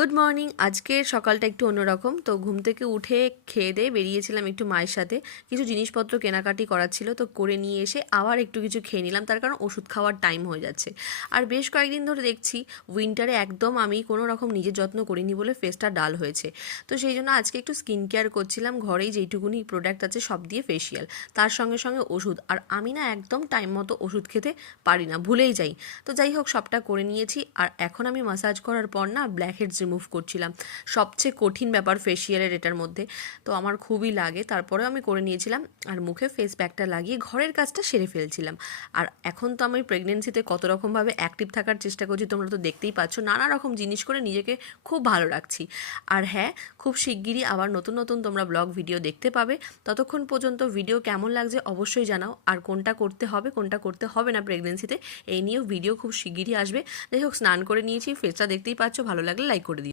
Good morning. আজকের সকালটা একটু অন্যরকম। তো ঘুম থেকে উঠে খেয়ে দিয়ে বেরিয়েছিলাম একটু মায়ের সাথে। কিছু জিনিসপত্র কেনাকাটি করার ছিল, তো করে নিয়ে এসে আবার একটু কিছু খেয়ে নিলাম, তার কারণ ওষুধ খাওয়ার টাইম হয়ে যাচ্ছে। আর বেশ কয়েকদিন ধরে দেখছি উইন্টারে একদম আমি কোনো রকম নিজের যত্ন করিনি বলে ফেসটা ডাল হয়েছে। তো সেই জন্য আজকে একটু স্কিন কেয়ার করছিলাম, ঘরেই যেইটুকুনি প্রোডাক্ট আছে সব দিয়ে ফেসিয়াল, তার সঙ্গে সঙ্গে ওষুধ। আর আমি না একদম টাইম মতো ওষুধ খেতে পারি না, ভুলেই যাই। তো যাই হোক, সবটা করে নিয়েছি। আর এখন আমি মাসাজ করার পর না ব্ল্যাক হেডস রিমুভ করছিলাম। সবচেয়ে কঠিন ব্যাপার ফেসিয়ালের এটার মধ্যে, তো আমার খুবই লাগে, তারপরেও আমি করে নিয়েছিলাম। আর মুখে ফেস প্যাকটা লাগিয়ে ঘরের কাজটা সেরে ফেলছিলাম। আর এখন তো আমি প্রেগনেন্সিতে কত রকমভাবে অ্যাক্টিভ থাকার চেষ্টা করছি, তোমরা তো দেখতেই পাচ্ছ, নানা রকম জিনিস করে নিজেকে খুব ভালো রাখছি। আর হ্যাঁ, খুব শিগগিরই আবার নতুন নতুন তোমরা ব্লগ ভিডিও দেখতে পাবে। ততক্ষণ পর্যন্ত ভিডিও কেমন লাগছে অবশ্যই জানাও, আর কোনটা করতে হবে কোনটা করতে হবে না প্রেগনেন্সিতে, এই নিয়েও ভিডিও খুব শিগগিরই আসবে। যাই হোক, স্নান করে নিয়েছি, ফেসটা দেখতেই পাচ্ছ, ভালো লাগলে লাইক করে